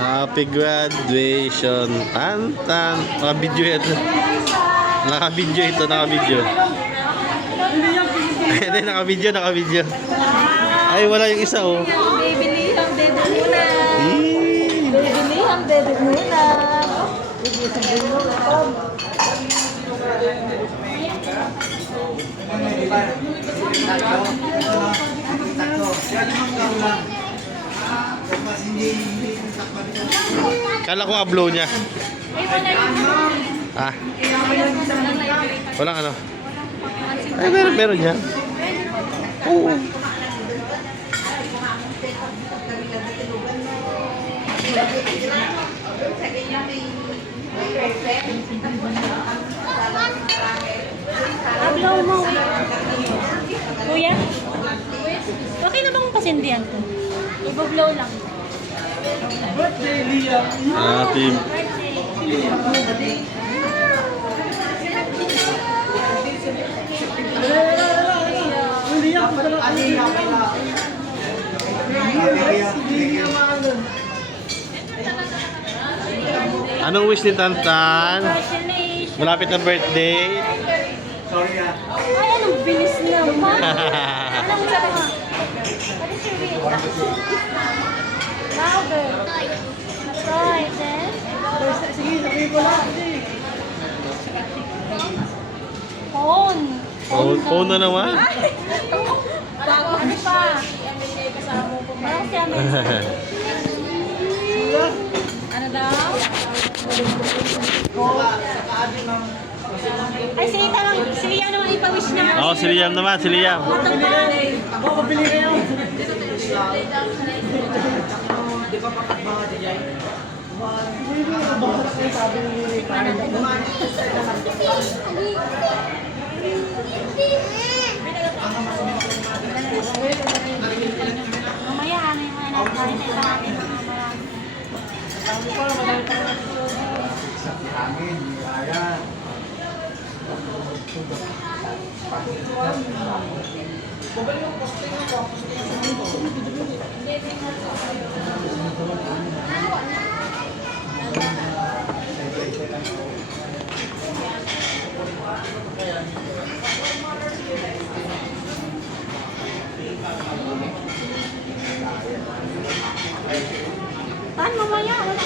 Happy graduation. Tan tan. Naka-video ito. Naka-video ito, naka-video. Hindi, naka-video. Ay, wala yung isa oh. Bibilihang dede muna. Bibilihang dede muna. Kala ko ablow niya. Ay, wala yun. Ah. Walang ano. Ay, meron niya. Oo. Ablaw mo. Kuya? Okay na bang pasindihan ko? Ibablaw lang. Happy. Anong wish ni Tantan? Congratulations. Malapit na birthday. Ay, anong bilis naman. Anong sabi mo? What is your wish? Louder. Toy, then? Sige, sabihin ko lang. Phone. Phone na naman. Bago ano pa? Parang si Amen. Ano daw? Ay, si Ita lang. Si Liam naman ipa-wish niya. Oo, si Liam naman, si Liam. Matangkan. Ako, mabili kayo. Mamaya, ano yung mga natin sa atin mga marami. Tan, mamaya, wala